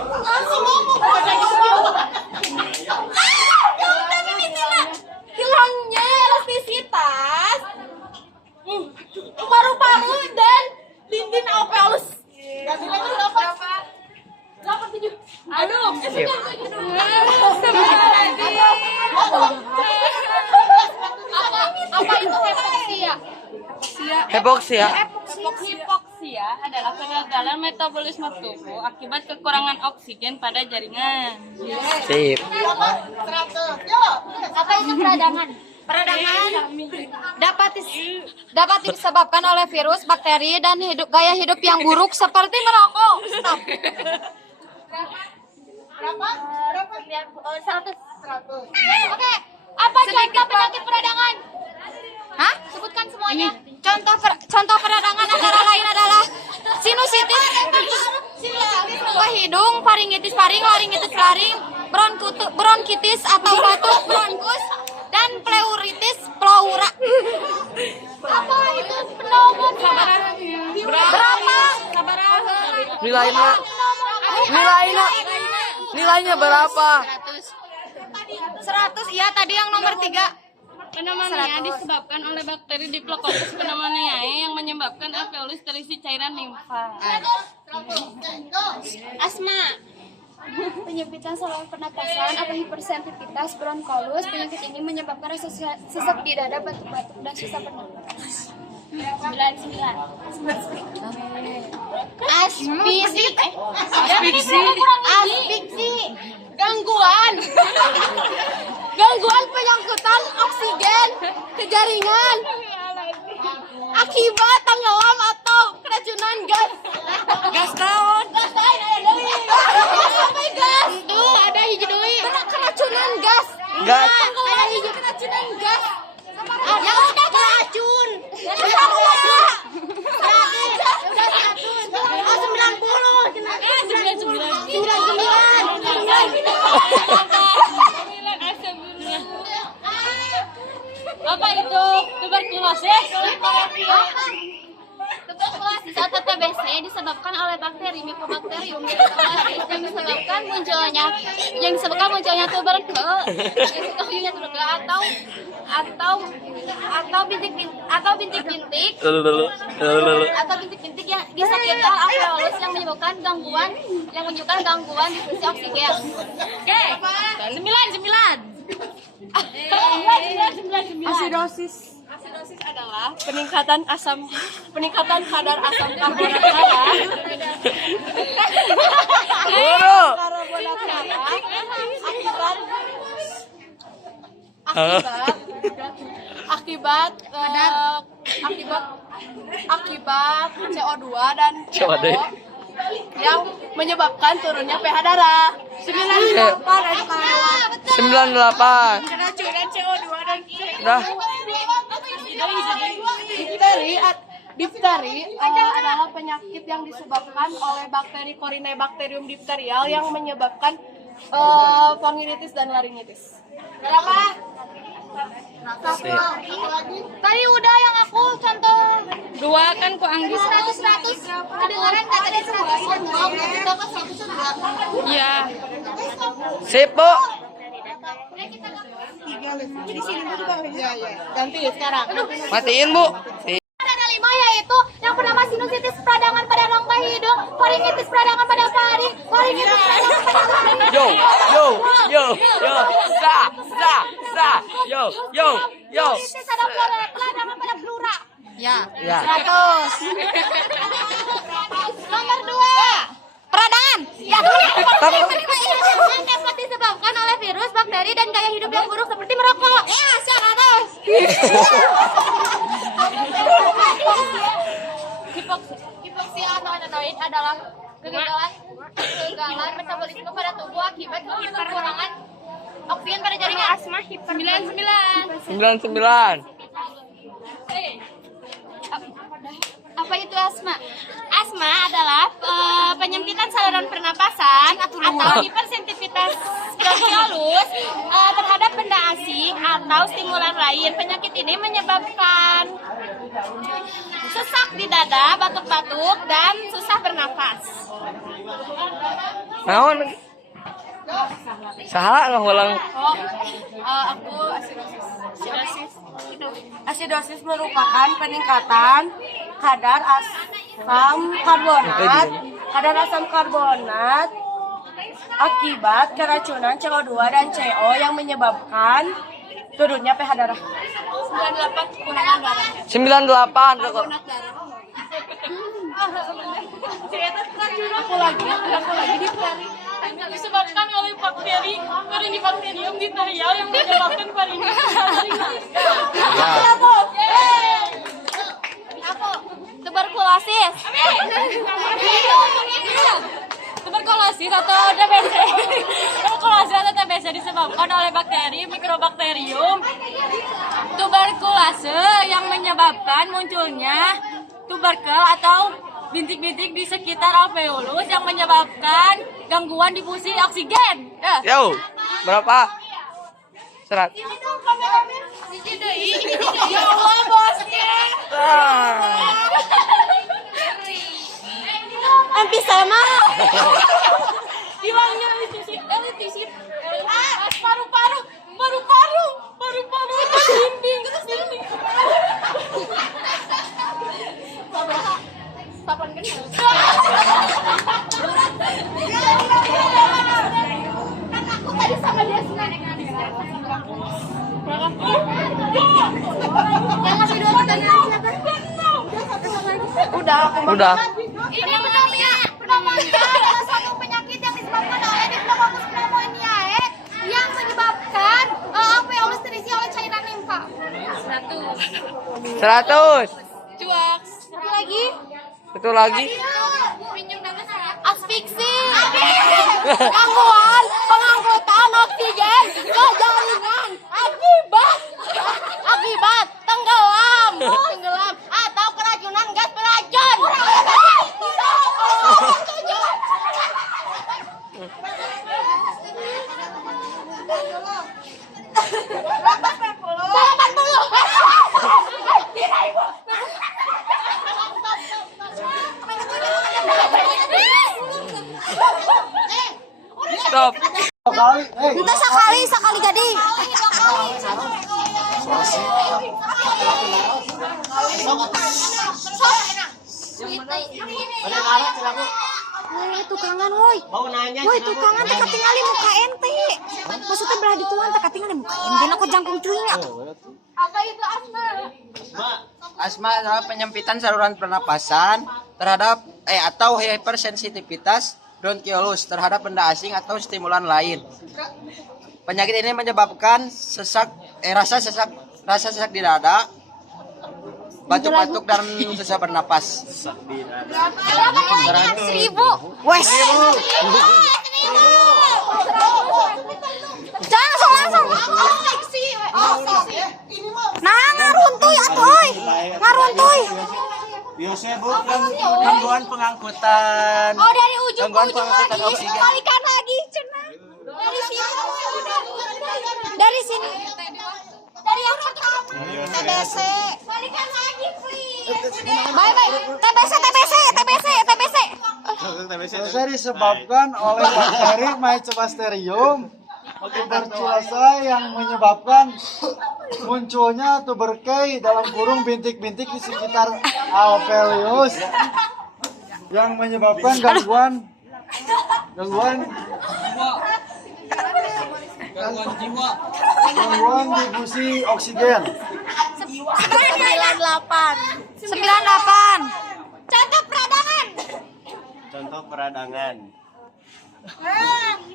Langsung ngomong. Hilangnya elastisitas, paru-paru dan dinding alveolus. Ganti lagi berapa? 87. Aduh, apa itu hipoksia? Hipoksia. Hipoksia adalah kegagalan metabolisme tubuh akibat kekurangan oksigen pada jaringan. Sip. Apa itu peradangan? Peradangan dapat disebabkan oleh virus, bakteri, dan gaya hidup yang buruk seperti merokok. Stop. Berapa? 100. Oke. Apa contoh penyakit peradangan? Hah? Sebutkan semuanya. Contoh peradangan antara lain adalah sinusitis, buah hidung, faringitis faring, laringitis laring, bronkitis atau batuk bronkus, dan pleuritis pleura. Apa itu pneumonia? Berapa? Nilainya berapa? 100. Iya, tadi yang nomor 3. Pneumonia disebabkan oleh bakteri Diplococcus pneumoniae yang menyebabkan alveolus terisi cairan limfa. Asma. Penyempitan saluran pernapasan atau hipersensitivitas bronkolus. Penyakit ini menyebabkan rasa sesak di dada, batuk-batuk, dan susah bernapas. 99. Asfiksi. Gangguan penyangkutan oksigen ke jaringan akibat tenggelam atau keracunan gas. Gas naon? Gas sampai gas. Tuh ada hiji deui. Keracunan gas. Gas. Ada hiji keracunan gas. Ya udah keracun. Oh 99. Apa itu? Tuberkulosis? Tuberkulosis atau TBC disebabkan oleh bakteri Mycobacterium tuberculosis yang disebabkan munculnya tuberkel atau bintik-bintik yang di sekitar alveolus yang menyebabkan gangguan difusi oksigen. Oke. 99. Asidosis adalah peningkatan kadar asam karbonat darah. Akibat CO2 dan CO2 yang menyebabkan turunnya pH darah. 98 ada kelewat. 98. Keracunan CO2 dan Dah. Difteri adalah penyakit yang disebabkan oleh bakteri Corynebacterium diphtherial yang menyebabkan faringitis dan laringitis. Berapa? Tadi udah yang aku contoh 2 kan ku Anggi. 100. Kedengaran kata dari 100. Iya. Sip, Bu. Ganti sekarang. Matiin, Bu. Ada 5 yaitu yang pertama sinusitis peradangan pada rongga hidung, faringitis peradangan pada faring, laringitis peradangan pada laring. Yo. Yo. Sinusitis ada peradangan pada pleura. Ya. 100. Nomor 2. Peradangan. Ya. Peradangan dapat disebabkan oleh virus, bakteri, dan gaya hidup yang buruk seperti merokok. Ya, 100. Hipoksia atau ananoid adalah kegagalan metabolisme pada tubuh akibat kekurangan oksigen pada jaringan. Asma 99. 99. Apa Apa itu asma? Asma adalah penyempitan saluran pernapasan atau hipersensitivitas bronkiolus terhadap benda asing atau stimulan lain. Penyakit ini menyebabkan sesak di dada, batuk-batuk, dan susah bernapas. Naon? Salah nggak ulang? Aku asidosis merupakan peningkatan kadar asam karbonat akibat keracunan CO2 dan CO yang menyebabkan turunnya pH darah. 98 kekurangan darah. 98 kok. Aku lagi dipelari. Disebabkan oleh bakteri Corynebacterium diphtherial yang menyebabkan tuberkulosis. Tuberkulosis atau TBC. Tuberkulosis atau TBC disebabkan oleh bakteri Mycobacterium tuberculose yang menyebabkan munculnya tuberkel atau bintik-bintik di sekitar alveolus yang menyebabkan gangguan difusi oksigen. Yo, berapa? 100. Ya Allah, bosnya. Hampir sama. Hilangnya elitisip. Paru-paru. Dinding. Udah. Ini pneumonia adalah suatu penyakit yang disebabkan oleh Diplomonas pneumoniae yang menyebabkan alveolus terisi oleh cairan limfa. 100. Cuak. Satu lagi. Satu lagi. Asfiksi. Gangguan pengangkutan oksigen ke jaringan akibat tenggelam atau keracunan gas beracun. Stop. Entah sekali jadi. Tukangan woi. Woi tukangan teh katingali muka ente. Maksudnya belah dituan teh katingali muka ente na jangkung cuingnya. Apa itu asma? Asma adalah penyempitan saluran pernapasan terhadap atau hipersensitivitas bronkiolus terhadap benda asing atau stimulan lain. Penyakit ini menyebabkan rasa sesak di dada, batuk-batuk dan susah bernapas. Berapa? 1000. Wes. Jangan langsung. Nah, ngaruntuy atuh. Ngaruntuy. Biasanya bukan gangguan pengangkutan. Oh, dari ujung ke Gangguan ujung pengangkutan lagi. oksigen. Balikan lagi, cenah. Dari sini. Dari yang pertama. TBC. Balikan lagi, please. Bye. TBC. Bisa disebabkan oleh bakteri Mycobacterium tuberculosa yang menyebabkan munculnya tuberkel dalam kurung bintik-bintik di sekitar alveolus yang menyebabkan gangguan difusi oksigen. 98.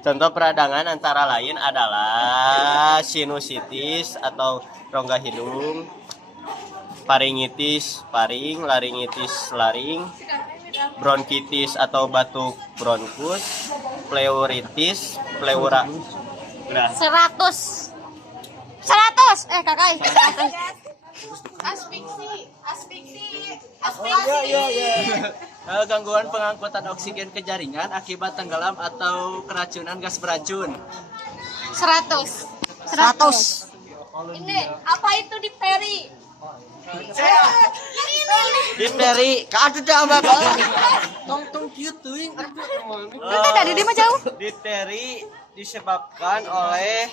Contoh peradangan antara lain adalah sinusitis atau rongga hidung, faringitis paring, laringitis laring, bronkitis atau batuk bronkus, pleuritis, pleura. 100. Kakak. Gangguan pengangkutan oksigen ke jaringan akibat tenggelam atau keracunan gas beracun. 100. Ini apa itu difteri? Difteri, kadu coba. Tadi dia mah jauh. Difteri disebabkan oleh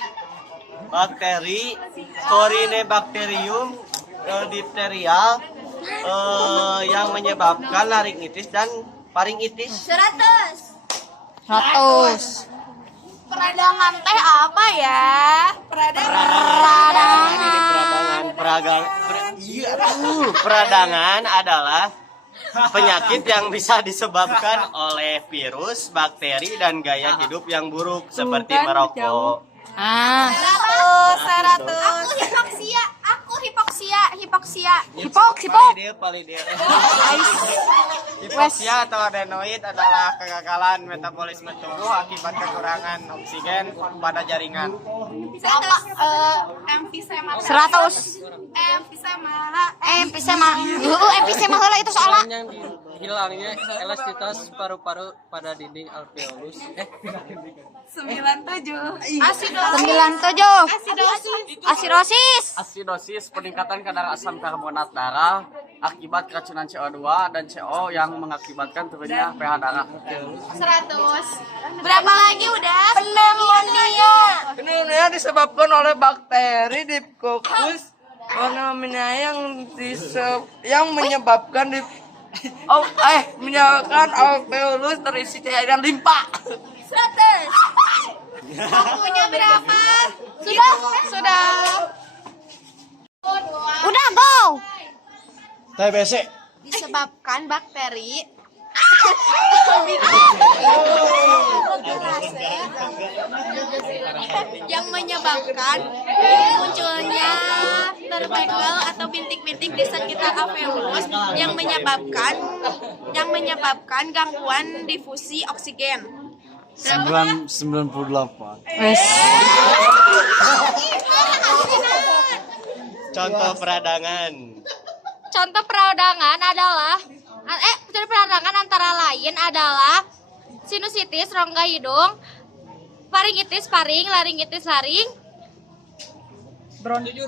bakteri Corynebacterium diphtherial yang menyebabkan laringitis dan faringitis. 100. Peradangan teh apa ya? Peradangan adalah penyakit yang bisa disebabkan oleh virus, bakteri, dan gaya hidup yang buruk seperti merokok. 100. Aku hipoksia. Hipoksia atau adenoid adalah kegagalan metabolisme tubuh akibat kekurangan oksigen pada jaringan. Emfisema. 100. Emfisema heula itu soalnya. Hilangnya elastisitas paru-paru pada dinding alveolus. 97. 97. Asidosis. Peningkatan kadar asam karbonat darah akibat keracunan CO2 dan CO yang mengakibatkan turunnya pH darah. 100. Berapa lagi udah? Pneumonia disebabkan oleh bakteri Dipcoccus pneumonia yang menyebabkan menyebabkan alveolus terisi cairan limpa. 100. Waktunya berapa? Sudah. Udah go. TBC. Disebabkan bakteri yang menyebabkan munculnya tuberkel atau bintik-bintik di sekitar alveolus yang menyebabkan gangguan difusi oksigen. 98. Contoh peradangan. Contoh peradangan antara lain adalah sinusitis rongga hidung, faringitis faring, laringitis laring,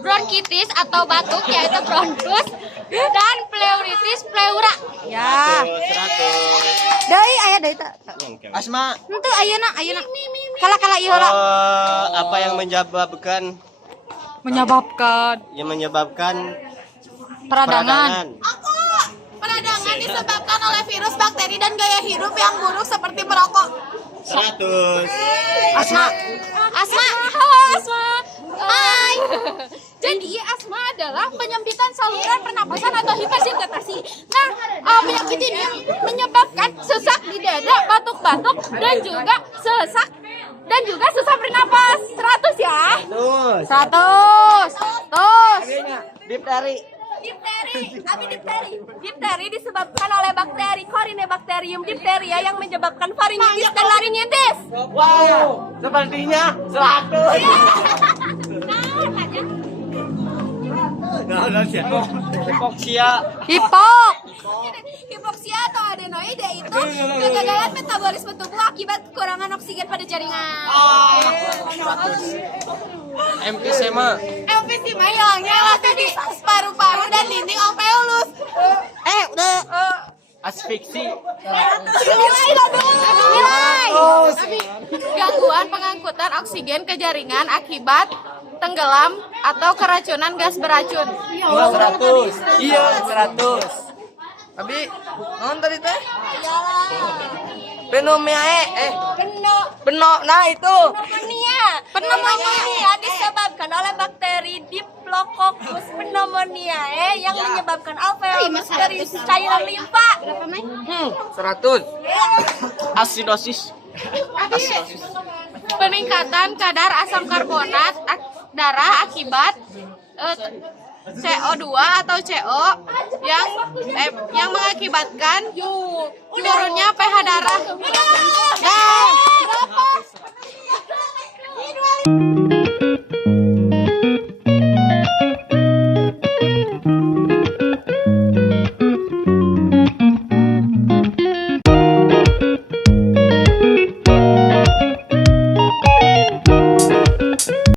bronkitis atau batuk yaitu bronkus, dan pleuritis pleura. Ya. 100. Deui aya deui teh. Asma. Henteu ayeuna. Kala ieu heula. Apa yang menyebabkan Peradangan. Peradangan disebabkan oleh virus, bakteri, dan gaya hidup yang buruk seperti merokok. 100. Asma. Halo Asma. Hai. Jadi asma adalah penyempitan saluran pernapasan atau hipersintetasi. Nah, penyakit ini menyebabkan sesak di dada, batuk-batuk, dan juga sesak bernapas. 100 ya. 100. Difteri disebabkan oleh bakteri Corynebacterium diphtheria yang menyebabkan faringitis dan laringitis. Wow, sepertinya 100. Hipoksia atau adenoid yaitu kegagalan metabolisme tubuh akibat kekurangan oksigen pada jaringan. Emfisema Emfisema hilangnya elastisitas paru-paru dan dinding alveolus. Asfiksi. Gangguan pengangkutan oksigen ke jaringan akibat tenggelam atau keracunan gas beracun. 100. Iya, 100. Tapi non tadi teh? Nah itu. Pneumonia disebabkan oleh bakteri Diplococcus pneumoniae yang menyebabkan alveolus dari cairan limpa. 100. Asidosis. Peningkatan kadar asam karbonat darah akibat CO2 atau CO yang mengakibatkan turunnya pH darah.